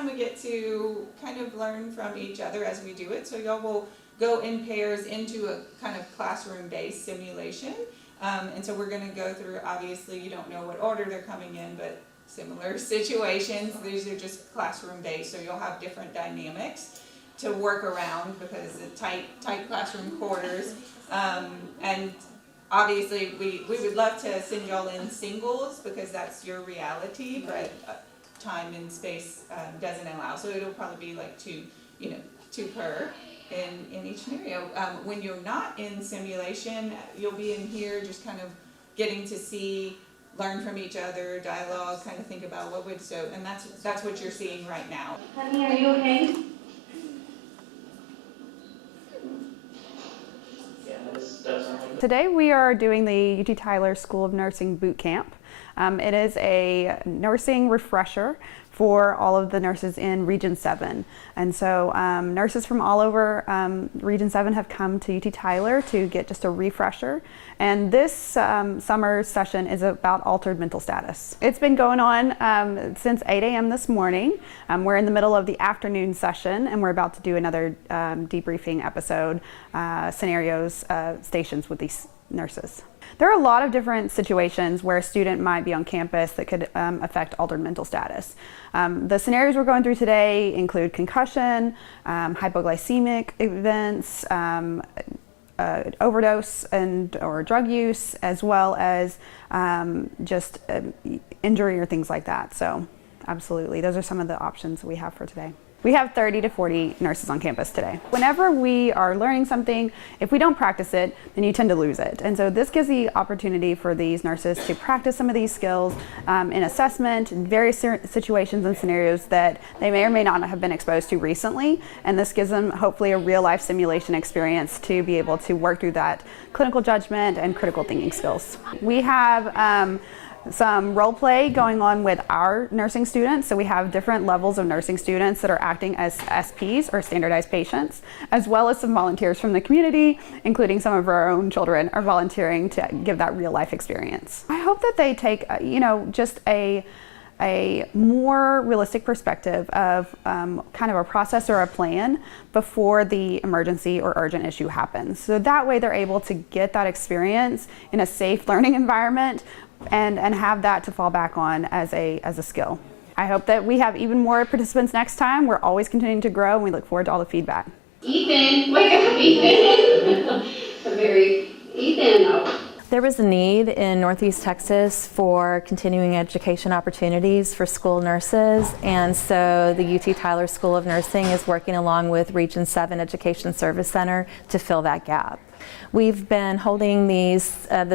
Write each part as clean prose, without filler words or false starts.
time we get to kind of learn from each other as we do it. So y'all will go in pairs into a kind of classroom-based simulation. And so we're going to go through, obviously you don't know what order they're coming in, but similar situations. These are just classroom-based, so you'll have different dynamics to work around because the tight classroom quarters. And obviously we would love to send y'all in singles because that's your reality, but time and space doesn't allow. So it'll probably be like two per in each scenario. When you're not in simulation, you'll be in here just kind of getting to see, learn from each other, dialogue, kind of think about what would, so, and that's what you're seeing right now. Honey, are you okay? Today we are doing the UT Tyler School of Nursing Boot Camp. It is a nursing refresher for all of the nurses in Region 7. And so nurses from all over Region 7 have come to UT Tyler to get just a refresher. And this summer session is about altered mental status. It's been going on since 8 a.m. this morning. We're in the middle of the afternoon session and we're about to do another debriefing episode, scenarios, stations with these nurses. There are a lot of different situations where a student might be on campus that could affect altered mental status. The scenarios we're going through today include concussion, hypoglycemic events, overdose or drug use, as well as just injury or things like that. So absolutely, those are some of the options we have for today. We have 30 to 40 nurses on campus today. Whenever we are learning something, if we don't practice it, then you tend to lose it. And so this gives the opportunity for these nurses to practice some of these skills in assessment, in various situations and scenarios that they may or may not have been exposed to recently. And this gives them hopefully a real life simulation experience to be able to work through that clinical judgment and critical thinking skills. We have some role play going on with our nursing students. So we have different levels of nursing students that are acting as SPs or standardized patients, as well as some volunteers from the community, including some of our own children are volunteering to give that real life experience. I hope that they take, just a more realistic perspective of kind of a process or a plan before the emergency or urgent issue happens. So that way they're able to get that experience in a safe learning environment and have that to fall back on as a skill. I hope that we have even more participants next time. We're always continuing to grow and we look forward to all the feedback. Ethan, wake up, Ethan. Ethan. There was a need in Northeast Texas for continuing education opportunities for school nurses, and so the UT Tyler School of Nursing is working along with Region 7 Education Service Center to fill that gap. We've been holding the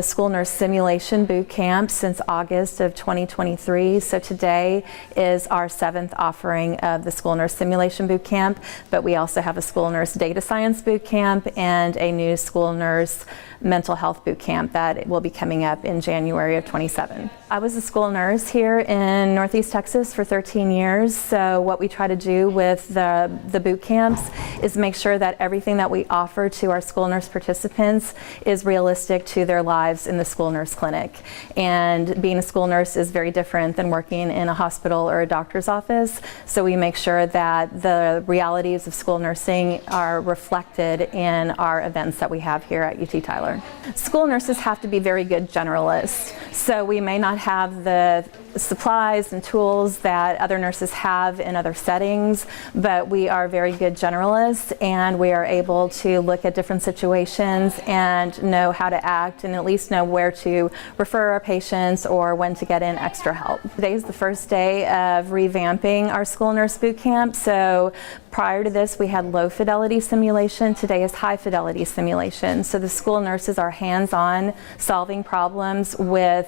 school nurse simulation boot camp since August of 2023. So today is our 7th offering of the school nurse simulation boot camp, but we also have a school nurse data science boot camp and a new school nurse mental health boot camp that will be coming up in January of 27. I was a school nurse here in Northeast Texas for 13 years. So what we try to do with the boot camps is make sure that everything that we offer to our school nurse participants is realistic to their lives in the school nurse clinic. And being a school nurse is very different than working in a hospital or a doctor's office. So we make sure that the realities of school nursing are reflected in our events that we have here at UT Tyler. School nurses have to be very good generalists. So we may not have the supplies and tools that other nurses have in other settings, but we are very good generalists and we are able to look at different situations and know how to act and at least know where to refer our patients or when to get in extra help. Today is the first day of revamping our school nurse boot camp. So prior to this, we had low fidelity simulation. Today is high fidelity simulation. So the school nurses are hands-on solving problems with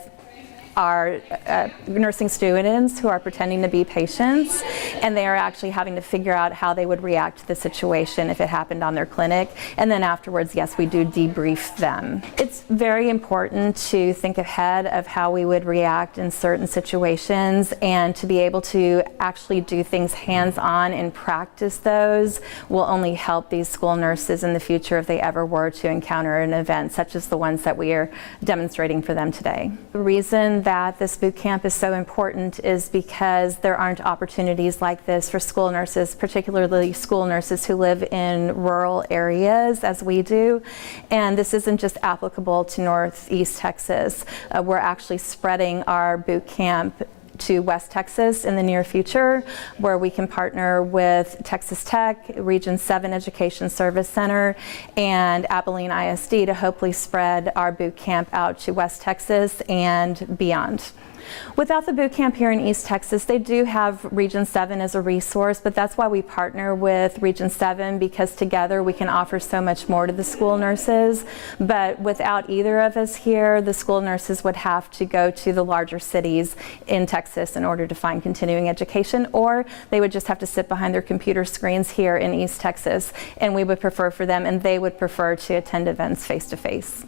our nursing students who are pretending to be patients, and they are actually having to figure out how they would react to the situation if it happened on their clinic. And then afterwards, yes, we do debrief them. It's very important to think ahead of how we would react in certain situations, and to be able to actually do things hands-on and practice those will only help these school nurses in the future if they ever were to encounter an event such as the ones that we are demonstrating for them today. The reason that this boot camp is so important is because there aren't opportunities like this for school nurses, particularly school nurses who live in rural areas as we do. And this isn't just applicable to Northeast Texas. We're actually spreading our boot camp to West Texas in the near future, where we can partner with Texas Tech, Region 7 Education Service Center, and Abilene ISD to hopefully spread our boot camp out to West Texas and beyond. Without the boot camp here in East Texas, they do have Region 7 as a resource, but that's why we partner with Region 7, because together we can offer so much more to the school nurses. But without either of us here, the school nurses would have to go to the larger cities in Texas in order to find continuing education, or they would just have to sit behind their computer screens here in East Texas, and we would prefer for them, and they would prefer to attend events face to face.